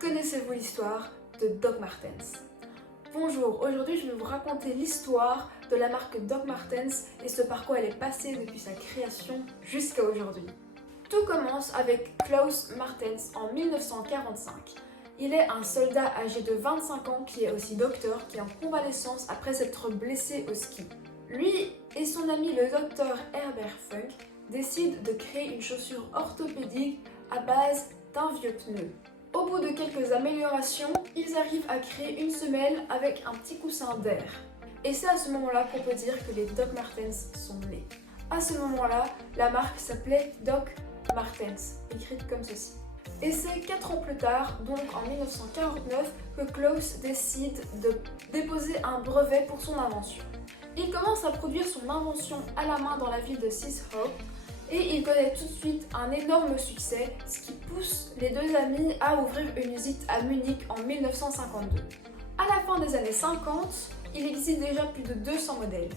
Connaissez-vous l'histoire de Doc Martens? Bonjour, aujourd'hui je vais vous raconter l'histoire de la marque Doc Martens et ce par quoi elle est passée depuis sa création jusqu'à aujourd'hui. Tout commence avec Klaus Martens en 1945. Il est un soldat âgé de 25 ans qui est aussi docteur, qui est en convalescence après s'être blessé au ski. Lui et son ami le docteur Herbert Funk décident de créer une chaussure orthopédique à base d'un vieux pneu. Au bout de quelques améliorations, ils arrivent à créer une semelle avec un petit coussin d'air. Et c'est à ce moment-là qu'on peut dire que les Doc Martens sont nés. À ce moment-là, la marque s'appelait Doc Martens, écrite comme ceci. Et c'est 4 ans plus tard, donc en 1949, que Klaus décide de déposer un brevet pour son invention. Il commence à produire son invention à la main dans la ville de Sieshaupt et il connaît tout de suite un énorme succès, ce qui pousse les deux amis à ouvrir une usine à Munich en 1952. À la fin des années 50, il existe déjà plus de 200 modèles.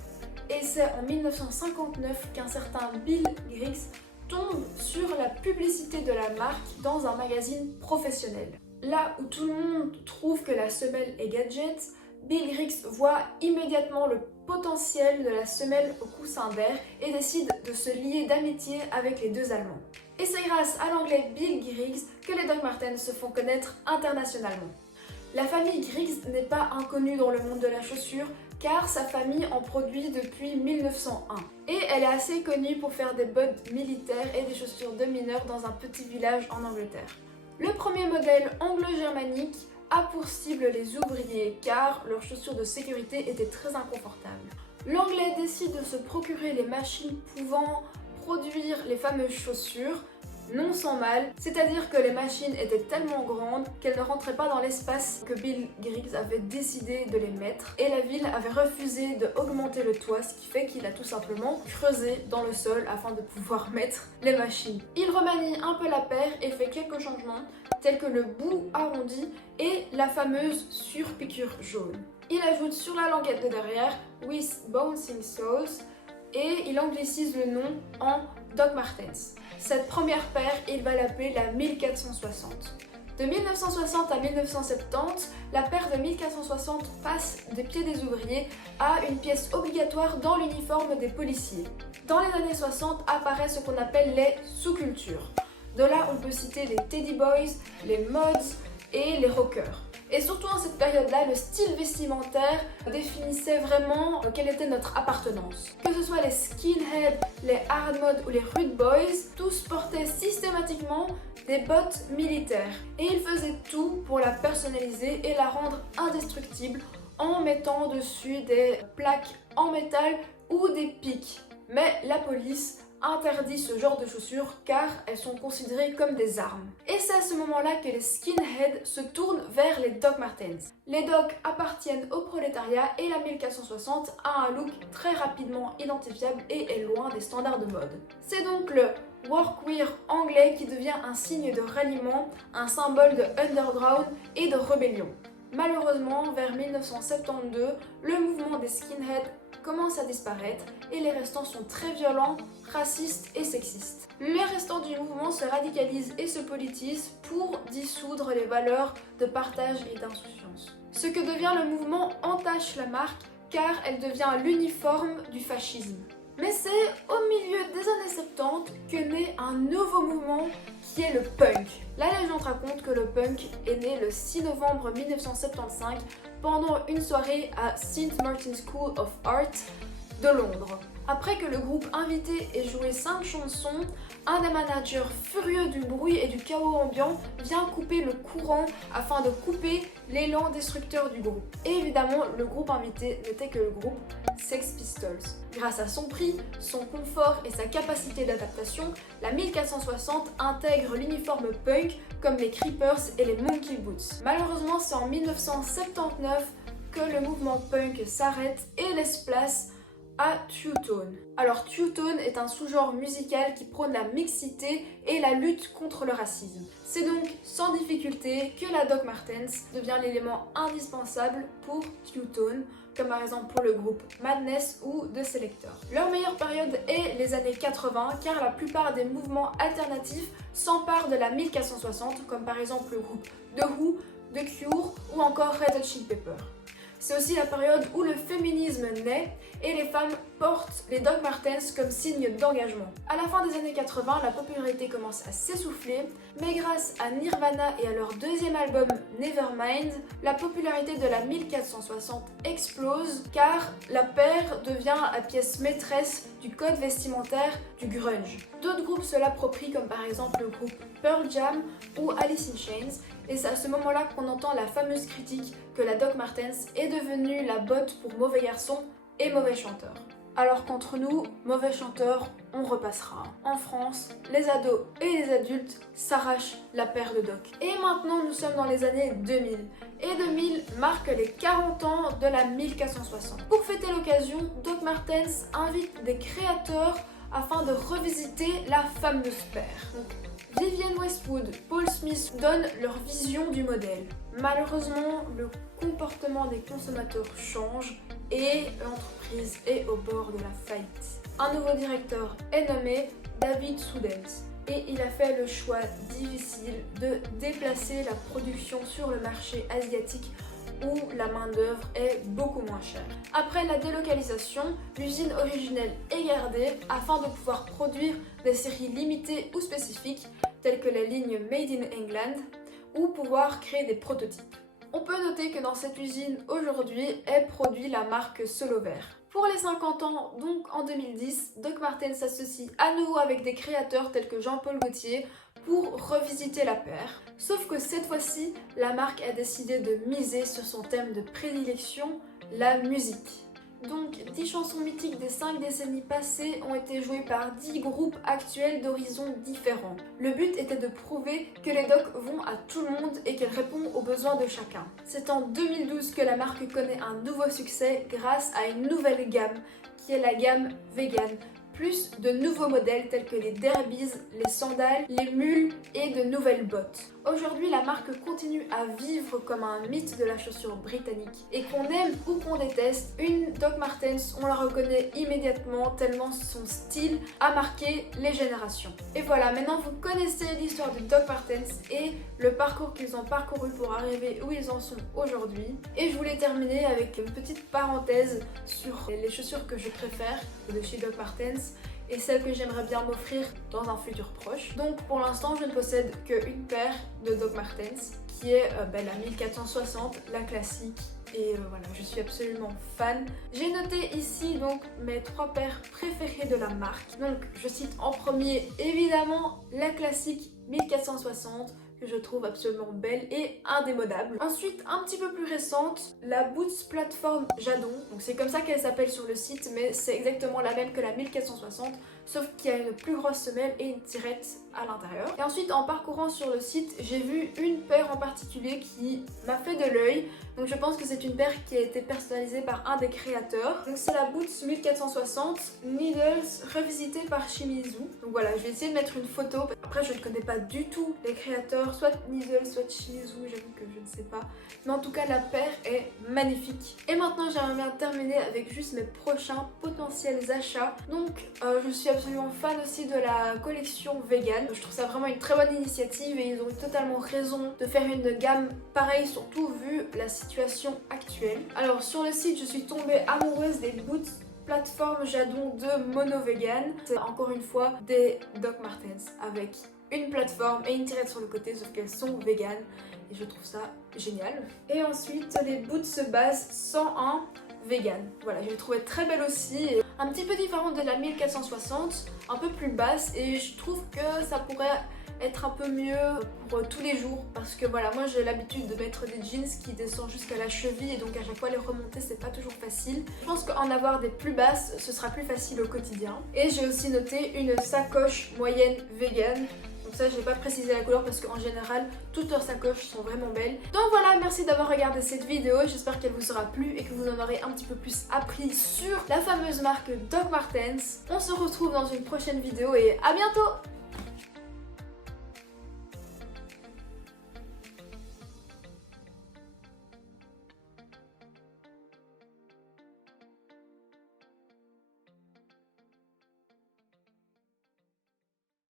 Et c'est en 1959 qu'un certain Bill Griggs tombe sur la publicité de la marque dans un magazine professionnel. Là où tout le monde trouve que la semelle est gadget, Bill Griggs voit immédiatement le potentiel de la semelle au coussin d'air et décide de se lier d'amitié avec les deux Allemands. Et c'est grâce à l'anglais Bill Griggs que les Doc Martens se font connaître internationalement. La famille Griggs n'est pas inconnue dans le monde de la chaussure car sa famille en produit depuis 1901. Et elle est assez connue pour faire des bottes militaires et des chaussures de mineurs dans un petit village en Angleterre. Le premier modèle anglo-germanique a pour cible les ouvriers car leurs chaussures de sécurité étaient très inconfortables. L'anglais décide de se procurer les machines pouvant produire les fameuses chaussures, non sans mal, c'est-à-dire que les machines étaient tellement grandes qu'elles ne rentraient pas dans l'espace que Bill Griggs avait décidé de les mettre et la ville avait refusé d'augmenter le toit, ce qui fait qu'il a tout simplement creusé dans le sol afin de pouvoir mettre les machines. Il remanie un peu la paire et fait quelques changements tels que le bout arrondi et la fameuse surpiqûre jaune. Il ajoute sur la languette de derrière With Bouncing Soles et il anglicise le nom en Doc Martens. Cette première paire, il va l'appeler la 1460. De 1960 à 1970, la paire de 1460 passe des pieds des ouvriers à une pièce obligatoire dans l'uniforme des policiers. Dans les années 60 apparaît ce qu'on appelle les sous-cultures. De là, on peut citer les Teddy Boys, les Mods et les Rockers. Et surtout en cette période-là, le style vestimentaire définissait vraiment quelle était notre appartenance. Que ce soit les skinheads, les hard mod ou les rude boys, tous portaient systématiquement des bottes militaires. Et ils faisaient tout pour la personnaliser et la rendre indestructible en mettant dessus des plaques en métal ou des pics. Mais la police interdit ce genre de chaussures car elles sont considérées comme des armes. Et c'est à ce moment-là que les skinheads se tournent vers les Doc Martens. Les Doc appartiennent au prolétariat et la 1460 a un look très rapidement identifiable et est loin des standards de mode. C'est donc le workwear anglais qui devient un signe de ralliement, un symbole de underground et de rébellion. Malheureusement, vers 1972, le mouvement des skinheads commence à disparaître et les restants sont très violents, racistes et sexistes. Les restants du mouvement se radicalisent et se politisent pour dissoudre les valeurs de partage et d'insouciance. Ce que devient le mouvement entache la marque car elle devient l'uniforme du fascisme. Mais c'est au milieu des années 70 que naît un nouveau mouvement qui est le punk. La légende raconte que le punk est né le 6 novembre 1975 pendant une soirée à St. Martin's School of Art de Londres. Après que le groupe invité ait joué 5 chansons, un des managers furieux du bruit et du chaos ambiant vient couper le courant afin de couper l'élan destructeur du groupe. Et évidemment, le groupe invité n'était que le groupe Sex Pistols. Grâce à son prix, son confort et sa capacité d'adaptation, la 1460 intègre l'uniforme punk comme les Creepers et les Monkey Boots. Malheureusement, c'est en 1979 que le mouvement punk s'arrête et laisse place à two-tone. Alors two-tone est un sous-genre musical qui prône la mixité et la lutte contre le racisme. C'est donc sans difficulté que la Doc Martens devient l'élément indispensable pour two-tone, comme par exemple pour le groupe Madness ou The Selecter. Leur meilleure période est les années 80 car la plupart des mouvements alternatifs s'emparent de la 1460, comme par exemple le groupe The Who, The Cure ou encore Red Hot Chili Peppers. C'est aussi la période où le féminisme naît et les femmes portent les Doc Martens comme signe d'engagement. À la fin des années 80, la popularité commence à s'essouffler, mais grâce à Nirvana et à leur deuxième album Nevermind, la popularité de la 1460 explose car la paire devient la pièce maîtresse du code vestimentaire du grunge. D'autres groupes se l'approprient comme par exemple le groupe Pearl Jam ou Alice in Chains, et c'est à ce moment-là qu'on entend la fameuse critique que la Doc Martens est devenue la botte pour mauvais garçons et mauvais chanteurs. Alors qu'entre nous, mauvais chanteurs, on repassera. En France, les ados et les adultes s'arrachent la paire de Doc. Et maintenant, nous sommes dans les années 2000. Et 2000 marque les 40 ans de la 1460. Pour fêter l'occasion, Doc Martens invite des créateurs afin de revisiter la fameuse paire. Vivienne Westwood, Paul Smith donnent leur vision du modèle. Malheureusement, le comportement des consommateurs change et l'entreprise est au bord de la faillite. Un nouveau directeur est nommé David Soudens et il a fait le choix difficile de déplacer la production sur le marché asiatique où la main-d'œuvre est beaucoup moins chère. Après la délocalisation, l'usine originelle est gardée afin de pouvoir produire des séries limitées ou spécifiques, telles que la ligne Made in England, ou pouvoir créer des prototypes. On peut noter que dans cette usine, aujourd'hui, est produit la marque Solover. Pour les 50 ans, donc en 2010, Doc Martens s'associe à nouveau avec des créateurs tels que Jean-Paul Gaultier pour revisiter la paire. Sauf que cette fois-ci, la marque a décidé de miser sur son thème de prédilection, la musique. Donc 10 chansons mythiques des 5 décennies passées ont été jouées par 10 groupes actuels d'horizons différents. Le but était de prouver que les docs vont à tout le monde et qu'elles répondent aux besoins de chacun. C'est en 2012 que la marque connaît un nouveau succès grâce à une nouvelle gamme qui est la gamme vegan. Plus de nouveaux modèles tels que les derbies, les sandales, les mules et de nouvelles bottes. Aujourd'hui, la marque continue à vivre comme un mythe de la chaussure britannique. Et qu'on aime ou qu'on déteste, une Doc Martens, on la reconnaît immédiatement tellement son style a marqué les générations. Et voilà, maintenant vous connaissez l'histoire de Doc Martens et le parcours qu'ils ont parcouru pour arriver où ils en sont aujourd'hui. Et je voulais terminer avec une petite parenthèse sur les chaussures que je préfère de chez Doc Martens et celles que j'aimerais bien m'offrir dans un futur proche. Donc pour l'instant je ne possède qu'une paire de Doc Martens qui est la 1460, la classique, et voilà, je suis absolument fan. J'ai noté ici donc mes 3 paires préférées de la marque. Donc je cite en premier évidemment la classique 1460 que je trouve absolument belle et indémodable. Ensuite, un petit peu plus récente, la Boots Platform Jadon. Donc c'est comme ça qu'elle s'appelle sur le site, mais c'est exactement la même que la 1460, sauf qu'il y a une plus grosse semelle et une tirette à l'intérieur. Et ensuite, en parcourant sur le site, j'ai vu une paire en particulier qui m'a fait de l'œil. Donc je pense que c'est une paire qui a été personnalisée par un des créateurs. Donc c'est la Boots 1460 Needles revisitée par Shimizu. Donc voilà, je vais essayer de mettre une photo. Après, je ne connais pas du tout les créateurs, soit Needles, soit Shimizu, j'avoue que je ne sais pas. Mais en tout cas, la paire est magnifique. Et maintenant, j'aimerais bien terminer avec juste mes prochains potentiels achats. Donc je suis absolument fan aussi de la collection vegan. Je trouve ça vraiment une très bonne initiative et ils ont totalement raison de faire une gamme pareille, surtout vu la situation actuelle. Alors sur le site, je suis tombée amoureuse des Boots Platform Jadon de Mono Vegan. C'est encore une fois des Doc Martens avec une plateforme et une tirette sur le côté, sauf qu'elles sont vegan et je trouve ça génial. Et ensuite les Boots Base 101 vegan. Voilà, je l'ai trouvée très belle aussi, un petit peu différente de la 1460, un peu plus basse, et je trouve que ça pourrait être un peu mieux pour tous les jours parce que voilà, moi j'ai l'habitude de mettre des jeans qui descendent jusqu'à la cheville et donc à chaque fois les remonter c'est pas toujours facile. Je pense qu'en avoir des plus basses ce sera plus facile au quotidien. Et j'ai aussi noté une sacoche moyenne vegan. Donc ça, j'ai pas précisé la couleur parce qu'en général, toutes leurs sacoches sont vraiment belles. Donc voilà, merci d'avoir regardé cette vidéo. J'espère qu'elle vous aura plu et que vous en aurez un petit peu plus appris sur la fameuse marque Doc Martens. On se retrouve dans une prochaine vidéo et à bientôt!